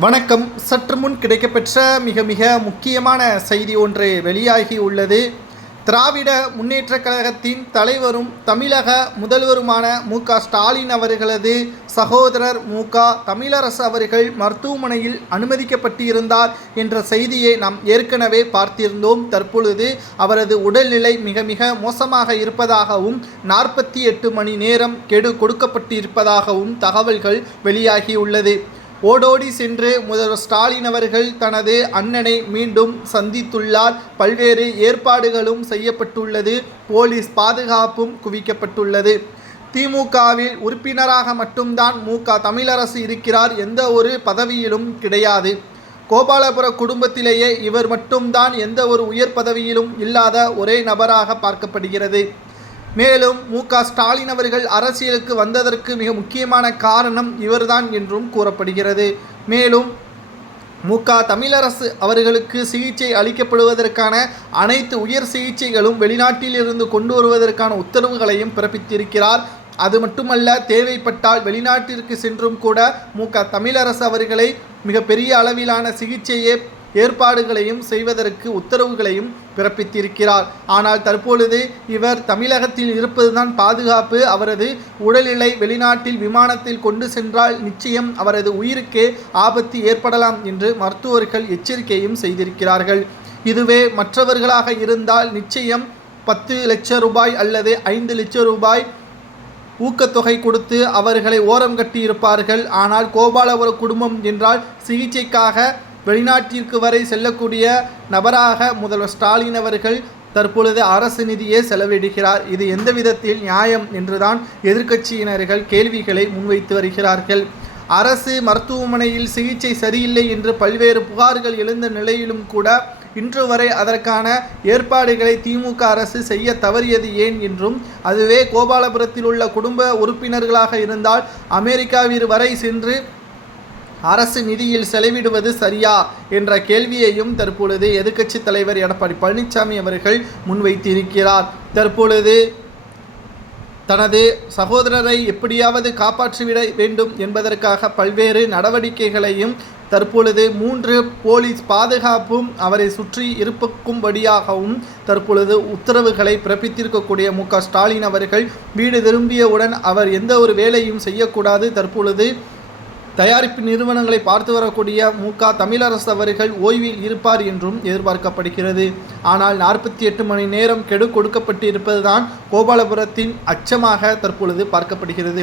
வணக்கம். சற்று முன் கிடைக்கப்பெற்ற மிக முக்கியமான செய்தி ஒன்று வெளியாகி உள்ளது. திராவிட முன்னேற்றக் கழகத்தின் தலைவரும் தமிழக முதல்வருமான ஸ்டாலின் அவர்களது சகோதரர் தமிழரசு அவர்கள் மருத்துவமனையில் அனுமதிக்கப்பட்டிருந்தார் என்ற செய்தியை நாம் ஏற்கனவே பார்த்திருந்தோம். தற்பொழுது அவரது உடல்நிலை மிக மோசமாக இருப்பதாகவும் 48 மணி நேரம் கெடு கொடுக்கப்பட்டிருப்பதாகவும் தகவல்கள் வெளியாகியுள்ளது. ஓடோடி சென்று முதல்வர் ஸ்டாலின் அவர்கள் தனது அண்ணனை மீண்டும் சந்தித்துள்ளார். பல்வேறு ஏற்பாடுகளும் செய்யப்பட்டுள்ளது. போலீஸ் பாதுகாப்பும் குவிக்கப்பட்டுள்ளது. திமுகவில் உறுப்பினராக மட்டும்தான் தமிழரசு இருக்கிறார். எந்த ஒரு பதவியிலும் கிடையாது. கோபாலபுர குடும்பத்திலேயே இவர் மட்டும்தான் எந்த ஒரு உயர் பதவியிலும் இல்லாத ஒரே நபராக பார்க்கப்படுகிறது. மேலும் ஸ்டாலின் அவர்கள் அரசியலுக்கு வந்ததற்கு மிக முக்கியமான காரணம் இவர்தான் என்றும் கூறப்படுகிறது. மேலும் தமிழரசு அவர்களுக்கு சிகிச்சை அளிக்கப்படுவதற்கான அனைத்து உயர் சிகிச்சைகளும் வெளிநாட்டில் இருந்து கொண்டு வருவதற்கான உத்தரவுகளையும் பிறப்பித்திருக்கிறார். அது மட்டுமல்ல, தேவைப்பட்டால் வெளிநாட்டிற்கு சென்றும் கூட தமிழரசு அவர்களை மிகப்பெரிய அளவிலான சிகிச்சையை ஏற்பாடுகளையும் செய்வதற்கு உத்தரவுகளையும் பிறப்பித்திருக்கிறார். ஆனால் தற்பொழுது இவர் தமிழகத்தில் இருப்பதுதான் பாதுகாப்பு. அவரது உடல்நிலை வெளிநாட்டில் விமானத்தில் கொண்டு சென்றால் நிச்சயம் அவரது உயிருக்கே ஆபத்து ஏற்படலாம் என்று மருத்துவர்கள் எச்சரிக்கையும் செய்திருக்கிறார்கள். இதுவே மற்றவர்களாக இருந்தால் நிச்சயம் 10 லட்சம் ரூபாய் அல்லது 5 லட்சம் ரூபாய் ஊக்கத்தொகை கொடுத்து அவர்களை ஓரம் கட்டியிருப்பார்கள். ஆனால் கோபாலபுர குடும்பம் என்றால் சிகிச்சைக்காக வெளிநாட்டிற்கு வரை செல்லக்கூடிய நபராக முதல்வர் ஸ்டாலின் அவர்கள் தற்பொழுது அரசு நிதியை செலவிடுகிறார். இது எந்த விதத்தில் நியாயம் என்றுதான் எதிர்க்கட்சியினர்கள் கேள்விகளை முன்வைத்து வருகிறார்கள். அரசு மருத்துவமனையில் சிகிச்சை சரியில்லை என்று பல்வேறு புகார்கள் எழுந்த நிலையிலும் கூட இன்று வரை அதற்கான ஏற்பாடுகளை திமுக அரசு செய்ய தவறியது ஏன் என்றும், அதுவே கோபாலபுரத்தில் உள்ள குடும்ப உறுப்பினர்களாக இருந்தால் அமெரிக்காவிற்கு வரை சென்று அரசு நிதியில் செலவிடுவது சரியா என்ற கேள்வியையும் தற்பொழுது எதிர்க்கட்சி தலைவர் எடப்பாடி பழனிசாமி அவர்கள் முன்வைத்திருக்கிறார். தற்பொழுது தனது சகோதரரை எப்படியாவது காப்பாற்றிவிட வேண்டும் என்பதற்காக பல்வேறு நடவடிக்கைகளையும் தற்பொழுது 3 போலீஸ் பாதுகாப்பும் அவரை சுற்றி இருக்கும்படியாகவும் தற்பொழுது உத்தரவுகளை பிறப்பித்திருக்கக்கூடிய ஸ்டாலின் அவர்கள் வீடு திரும்பியவுடன் அவர் எந்த ஒரு வேலையும் செய்யக்கூடாது. தற்பொழுது தயாரிப்பு நிறுவனங்களை பார்த்து வரக்கூடிய தமிழரசு அவர்கள் ஓய்வில் இருப்பார் என்றும் எதிர்பார்க்கப்படுகிறது. ஆனால் 48 மணி நேரம் கெடு கொடுக்கப்பட்டு இருப்பதுதான் கோபாலபுரத்தின் அச்சமாக தற்பொழுது பார்க்கப்படுகிறது.